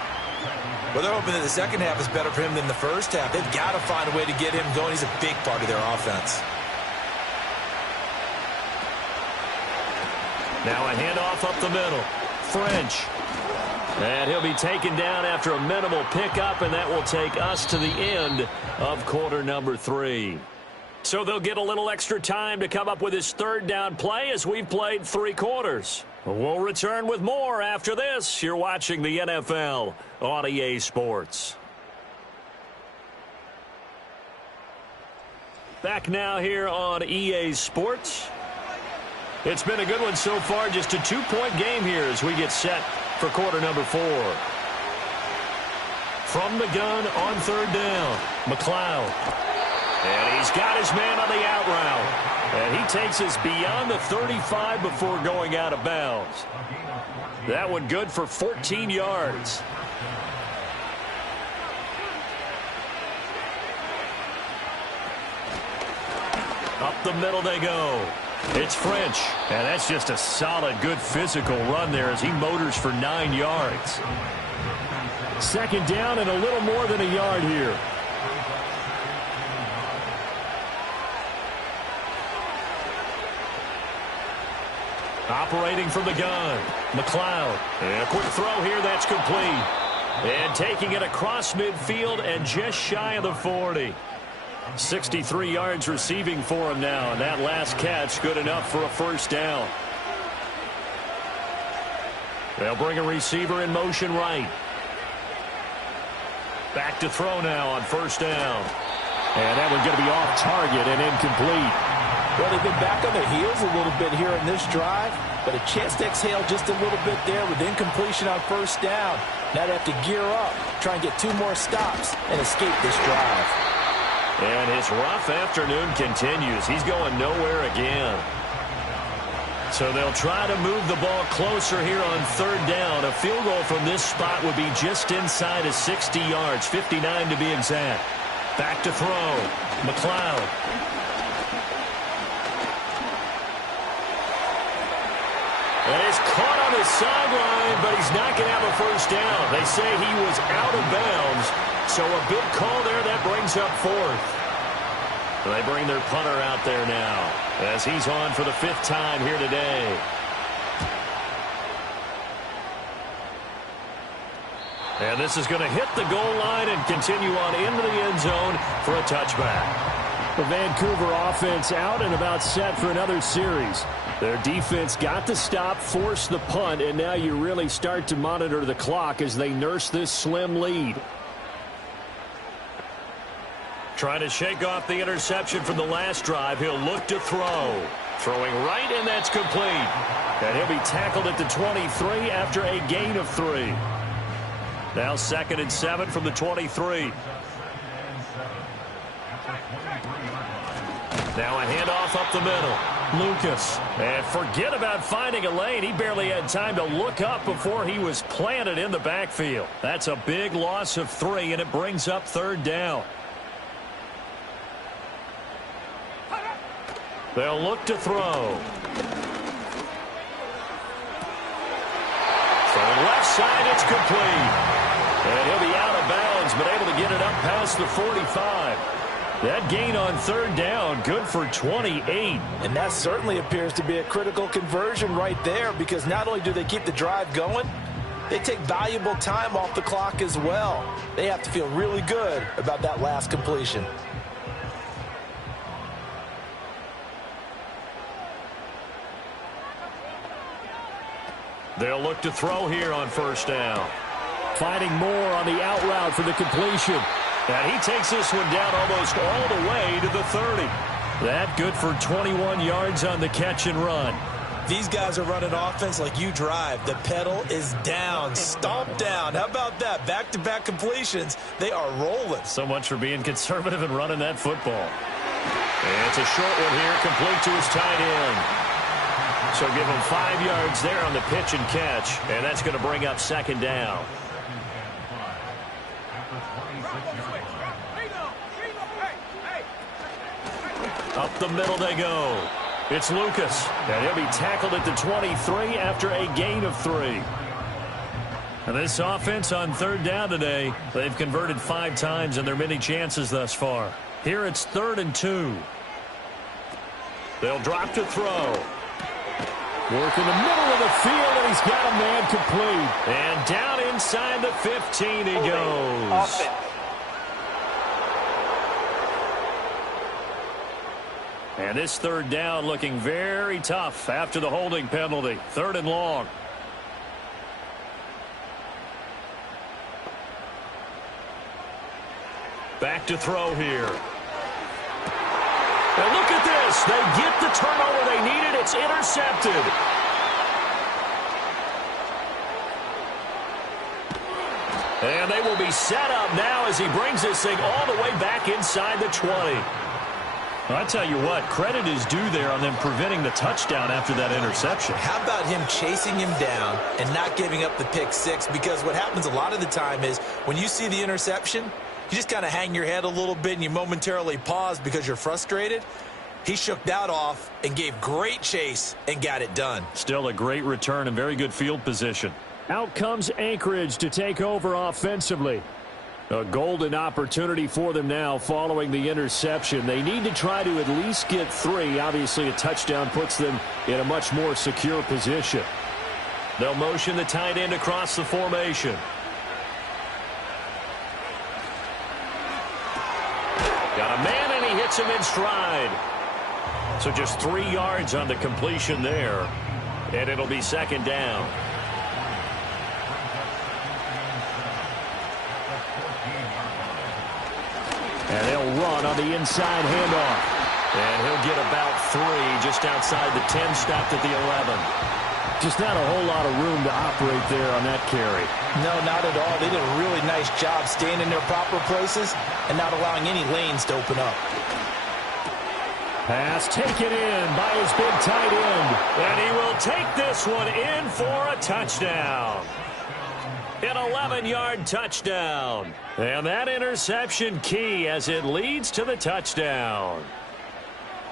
they're hoping that the second half is better for him than the first half. They've got to find a way to get him going. He's a big part of their offense. Now a handoff up the middle. French. And he'll be taken down after a minimal pickup, and that will take us to the end of quarter number 3. So they'll get a little extra time to come up with his 3rd down play as we've played 3 quarters. We'll return with more after this. You're watching the NFL on EA Sports. Back now here on EA Sports. It's been a good one so far. Just a 2-point game here as we get set for quarter number 4. From the gun on 3rd down, McLeod. And he's got his man on the out route. And he takes us beyond the 35 before going out of bounds. That one good for 14 yards. Up the middle they go. It's French. And that's just a solid, good physical run there as he motors for 9 yards. 2nd down and a little more than a yard here. Operating from the gun, McLeod. And a quick throw here, that's complete. And taking it across midfield and just shy of the 40. 63 yards receiving for him now, and that last catch good enough for a 1st down. They'll bring a receiver in motion right. Back to throw now on 1st down. And that one's going to be off target and incomplete. Well, they've been back on their heels a little bit here in this drive, but a chance to exhale just a little bit there with incompletion on 1st down. Now they have to gear up, try and get 2 more stops, and escape this drive. And his rough afternoon continues. He's going nowhere again. So they'll try to move the ball closer here on 3rd down. A field goal from this spot would be just inside of 60 yards, 59 to be exact. Back to throw, McLeod. And it's caught on the sideline, but he's not going to have a 1st down. They say he was out of bounds, so a big call there that brings up 4th. They bring their punter out there now as he's on for the 5th time here today. And this is going to hit the goal line and continue on into the end zone for a touchback. The Vancouver offense out and about set for another series. Their defense got the stop, forced the punt, and now you really start to monitor the clock as they nurse this slim lead. Trying to shake off the interception from the last drive. He'll look to throw. Throwing right, and that's complete. And he'll be tackled at the 23 after a gain of 3. Now 2nd and 7 from the 23. Now a handoff up the middle. Lucas. And forget about finding a lane. He barely had time to look up before he was planted in the backfield. That's a big loss of 3, and it brings up 3rd down. They'll look to throw. From left side, it's complete. And he'll be out of bounds, but able to get it up past the 45. That gain on 3rd down, good for 28. And that certainly appears to be a critical conversion right there, because not only do they keep the drive going, they take valuable time off the clock as well. They have to feel really good about that last completion. They'll look to throw here on 1st down. finding more on the out route for the completion. And he takes this one down almost all the way to the 30. That good for 21 yards on the catch and run. These guys are running offense like you drive. The pedal is down, stomp down. How about that? Back-to-back completions. They are rolling. So much for being conservative and running that football. And it's a short one here, complete to his tight end. So give him 5 yards there on the pitch and catch, and that's going to bring up second down. Up the middle they go. It's Lucas, and he'll be tackled at the 23 after a gain of 3. And this offense on third down today, they've converted 5 times in their many chances thus far. Here it's 3rd and 2. They'll drop to throw. Work in the middle of the field, and he's got a man complete. And down inside the 15 he goes. Offense. And this third down looking very tough after the holding penalty. 3rd and long. Back to throw here. And look at this. They get the turnover they needed. It's intercepted. And they will be set up now as he brings this thing all the way back inside the 20. I tell you what, credit is due there on them preventing the touchdown after that interception. How about him chasing him down and not giving up the pick 6? Because what happens a lot of the time is when you see the interception, you just kind of hang your head a little bit and you momentarily pause because you're frustrated. He shook that off and gave great chase and got it done. Still a great return and very good field position. Out comes Anchorage to take over offensively. A golden opportunity for them now following the interception. They need to try to at least get 3. Obviously, a touchdown puts them in a much more secure position. They'll motion the tight end across the formation. Got a man, and he hits him in stride. So just 3 yards on the completion there, and it'll be second down. And they'll run on the inside handoff. And he'll get about 3 just outside the 10, stopped at the 11. Just not a whole lot of room to operate there on that carry. No, not at all. They did a really nice job staying in their proper places and not allowing any lanes to open up. Pass taken in by his big tight end. And he will take this one in for a touchdown. An 11-yard touchdown. And that interception key as it leads to the touchdown.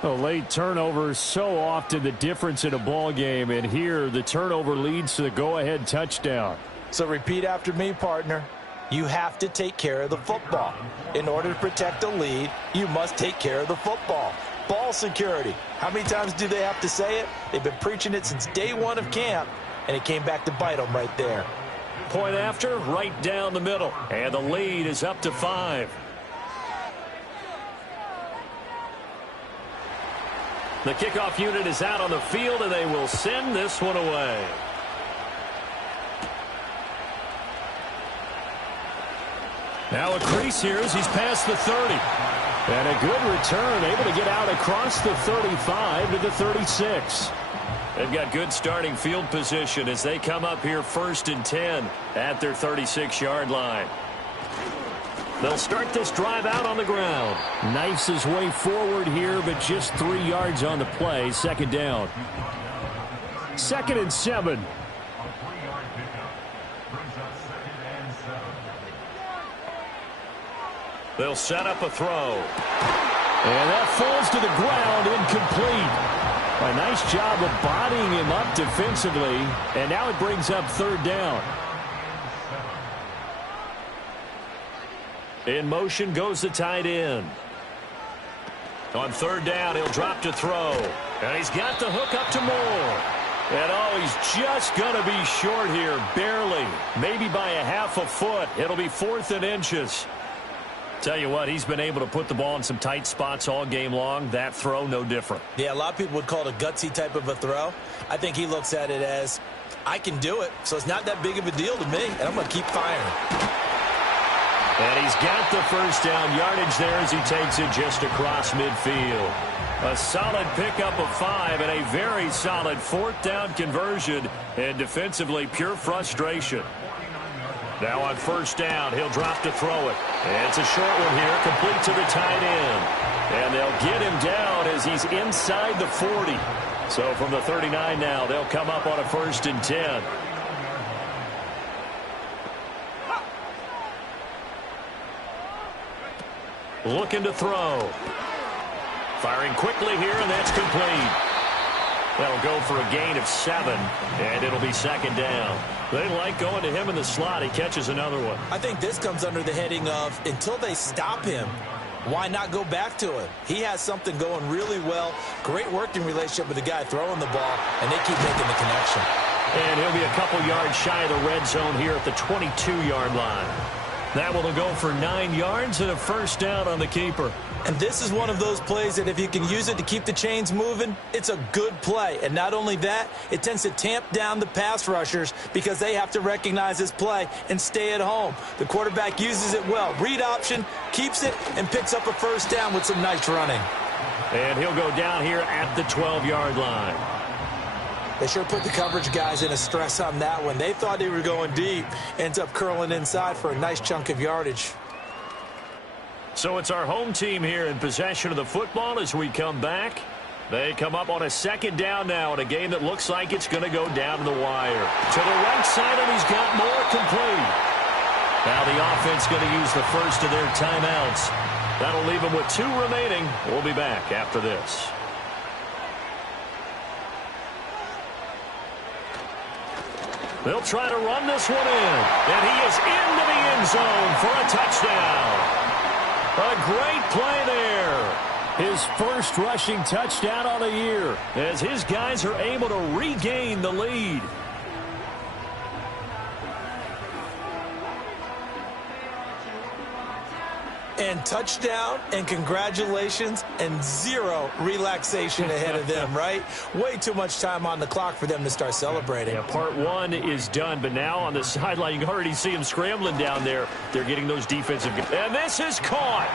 A late turnover is so often the difference in a ball game, and here the turnover leads to the go-ahead touchdown. So repeat after me, partner. You have to take care of the football. In order to protect a lead, you must take care of the football. Ball security. How many times do they have to say it? They've been preaching it since day 1 of camp, and it came back to bite them right there. Point after, right down the middle. And the lead is up to 5. The kickoff unit is out on the field, and they will send this one away. Now a crease here as he's past the 30. And a good return, able to get out across the 35 to the 36. They've got good starting field position as they come up here 1st and 10 at their 36-yard line. They'll start this drive out on the ground. Knifes his way forward here, but just 3 yards on the play. Second down. 2nd and 7. They'll set up a throw. And that falls to the ground, incomplete. A nice job of bodying him up defensively, and now it brings up 3rd down. In motion goes the tight end. On 3rd down, he'll drop to throw. And he's got the hook up to Moore. And oh, he's just going to be short here, barely. Maybe by a half a foot. It'll be 4th and inches. Tell you what, he's been able to put the ball in some tight spots all game long. That throw, no different. Yeah, a lot of people would call it a gutsy type of a throw. I think he looks at it as I can do it, so it's not that big of a deal to me, and I'm going to keep firing. And he's got the first down yardage there as he takes it just across midfield. A solid pickup of 5 and a very solid 4th down conversion, and defensively pure frustration. Now on 1st down, he'll drop to throw it. And it's a short one here, complete to the tight end. And they'll get him down as he's inside the 40. So from the 39 now, they'll come up on a 1st and 10. Looking to throw. Firing quickly here, and that's complete. That'll go for a gain of 7, and it'll be 2nd down. They like going to him in the slot. He catches another one. I think this comes under the heading of, until they stop him, why not go back to him? He has something going really well. Great working relationship with the guy throwing the ball, and they keep making the connection. And he'll be a couple yards shy of the red zone here at the 22-yard line. That will go for 9 yards and a 1st down on the keeper. And this is one of those plays that if you can use it to keep the chains moving, it's a good play. And not only that, it tends to tamp down the pass rushers because they have to recognize this play and stay at home. The quarterback uses it well. Read option, keeps it, and picks up a 1st down with some nice running. And he'll go down here at the 12-yard line. They sure put the coverage guys in a stress on that one. They thought they were going deep. Ends up curling inside for a nice chunk of yardage. So it's our home team here in possession of the football as we come back. They come up on a 2nd down now in a game that looks like it's going to go down to the wire. To the right side, and he's got more complete. Now the offense going to use the first of their timeouts. That'll leave them with 2 remaining. We'll be back after this. They'll try to run this one in. And he is into the end zone for a touchdown. A great play there. His first rushing touchdown on the year, as his guys are able to regain the lead. And touchdown, and congratulations, and 0 relaxation ahead of them, right? Way too much time on the clock for them to start celebrating. Yeah, part 1 is done, but now on the sideline, you can already see him scrambling down there. They're getting those defensive. And this is caught,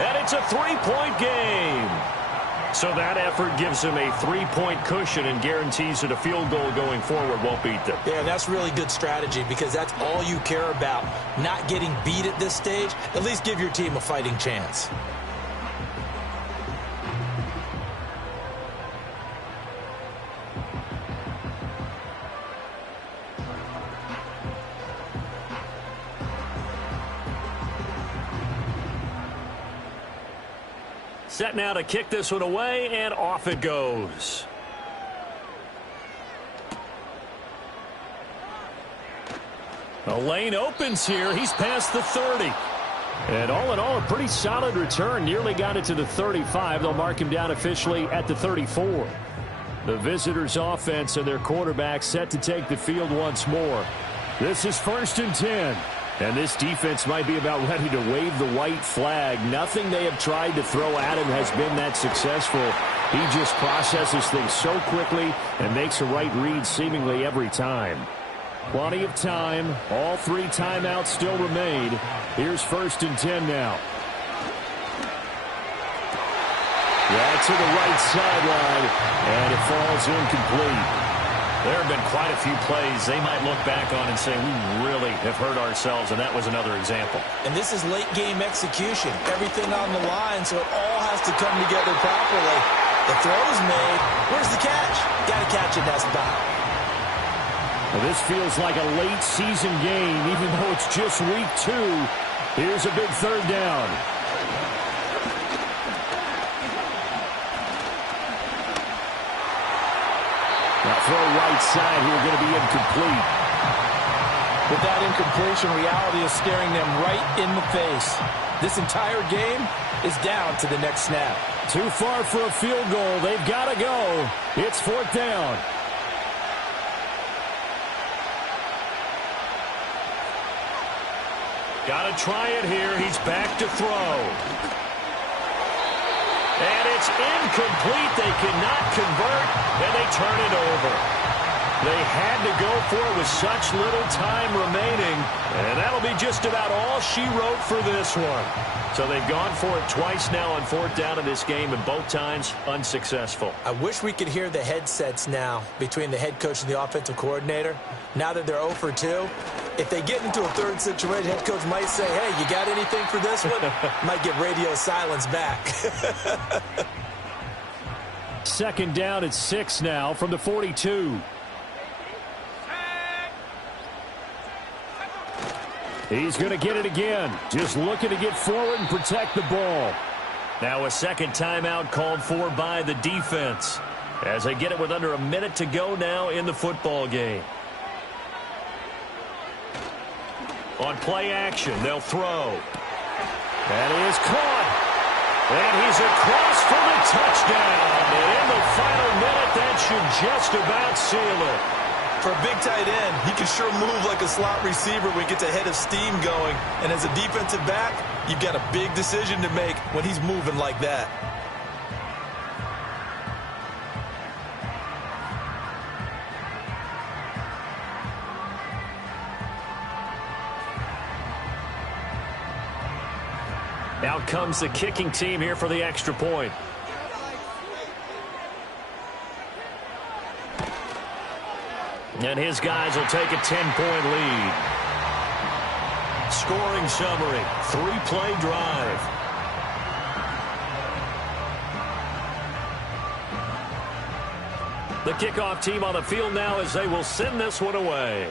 and it's a 3-point game. So that effort gives them a 3-point cushion and guarantees that a field goal going forward won't beat them. Yeah, that's really good strategy because that's all you care about. Not getting beat at this stage. At least give your team a fighting chance. Set now to kick this one away, and off it goes. A lane opens here. He's past the 30. And all in all, a pretty solid return. Nearly got it to the 35. They'll mark him down officially at the 34. The visitors' offense and their quarterback set to take the field once more. This is 1st and 10. And this defense might be about ready to wave the white flag. Nothing they have tried to throw at him has been that successful. He just processes things so quickly and makes a right read seemingly every time. Plenty of time. All 3 timeouts still remain. Here's 1st and 10 now. Yeah, to the right sideline, and it falls incomplete. There have been quite a few plays they might look back on and say, we really have hurt ourselves, and that was another example. And this is late-game execution. Everything on the line, so it all has to come together properly. The throw's made. Where's the catch? Got to catch it in that spot. Well, this feels like a late-season game, even though it's just week 2. Here's a big 3rd down. Now throw right side here, going to be incomplete. With that incompletion, reality is staring them right in the face. This entire game is down to the next snap. Too far for a field goal. They've got to go. It's 4th down. Got to try it here. He's back to throw. And it's incomplete. They cannot convert, and they turn it over. They had to go for it with such little time remaining, and that'll be just about all she wrote for this one. So they've gone for it twice now on fourth down in this game, and both times unsuccessful. I wish we could hear the headsets now between the head coach and the offensive coordinator. Now that they're 0 for 2, if they get into a third situation, head coach might say, hey, you got anything for this one? Might get radio silence back. Second down at 6 now from the 42. He's going to get it again. Just looking to get forward and protect the ball. Now a second timeout called for by the defense as they get it with under a minute to go now in the football game. On play action, they'll throw. That is caught. And he's across for the touchdown. And in the final minute, that should just about seal it. For a big tight end, he can sure move like a slot receiver when he gets a head of steam going. And as a defensive back, you've got a big decision to make when he's moving like that. Out comes the kicking team here for the extra point. And his guys will take a 10-point lead. Scoring summary, 3-play drive. The kickoff team on the field now as they will send this one away.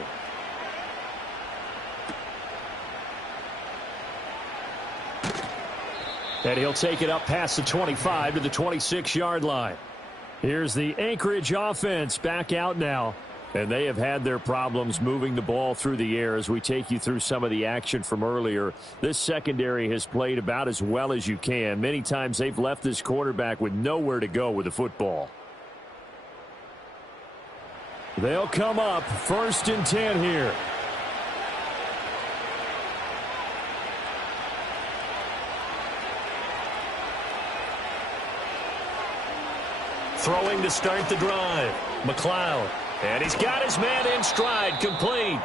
And he'll take it up past the 25 to the 26-yard line. Here's the Anchorage offense back out now. And they have had their problems moving the ball through the air as we take you through some of the action from earlier. This secondary has played about as well as you can. Many times they've left this quarterback with nowhere to go with the football. They'll come up 1st and 10 here. Throwing to start the drive. McLeod. And he's got his man in stride, complete.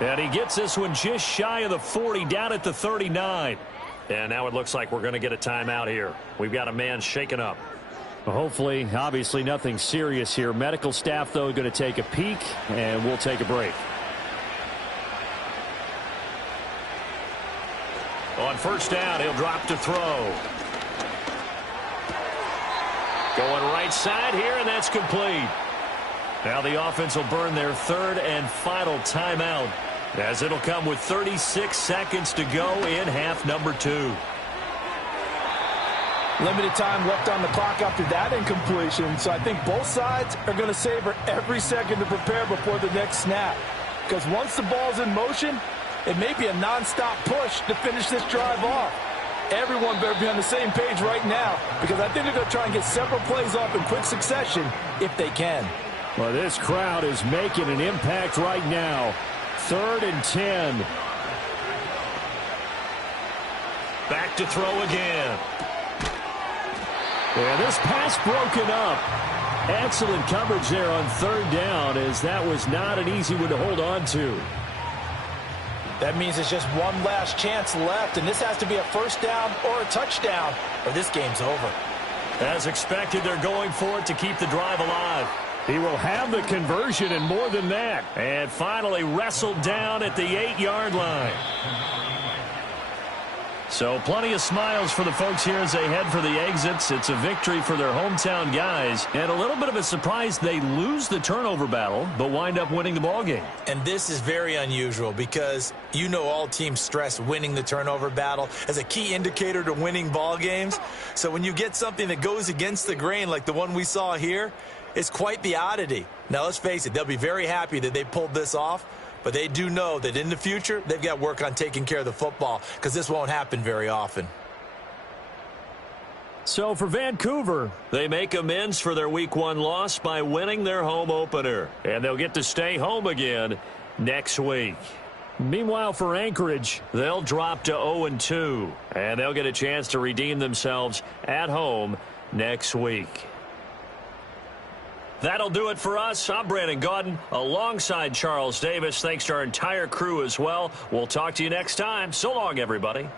And he gets this one just shy of the 40, down at the 39. And now it looks like we're going to get a timeout here. We've got a man shaken up. Well, hopefully, obviously nothing serious here. Medical staff, though, going to take a peek, and we'll take a break. On first down, he'll drop to throw. Going right side here, and that's complete. Now the offense will burn their 3rd and final timeout as it'll come with 36 seconds to go in half number 2. Limited time left on the clock after that incompletion, so I think both sides are going to savor every second to prepare before the next snap. Because once the ball's in motion, it may be a nonstop push to finish this drive off. Everyone better be on the same page right now because I think they're going to try and get several plays off in quick succession if they can. Well, this crowd is making an impact right now. 3rd and 10. Back to throw again. Yeah, this pass broken up. Excellent coverage there on 3rd down as that was not an easy one to hold on to. That means it's just one last chance left, and this has to be a first down or a touchdown, or this game's over. As expected, they're going for it to keep the drive alive. He will have the conversion and more than that. And finally wrestled down at the 8-yard line. So plenty of smiles for the folks here as they head for the exits. It's a victory for their hometown guys. And a little bit of a surprise, they lose the turnover battle, but wind up winning the ballgame. And this is very unusual because you know all teams stress winning the turnover battle as a key indicator to winning ball games. So when you get something that goes against the grain like the one we saw here, it's quite the oddity. Now, let's face it, they'll be very happy that they pulled this off, but they do know that in the future, they've got work on taking care of the football because this won't happen very often. So for Vancouver, they make amends for their Week 1 loss by winning their home opener. And they'll get to stay home again next week. Meanwhile, for Anchorage, they'll drop to 0-2, and they'll get a chance to redeem themselves at home next week. That'll do it for us. I'm Brandon Gaudin alongside Charles Davis. Thanks to our entire crew as well. We'll talk to you next time. So long, everybody.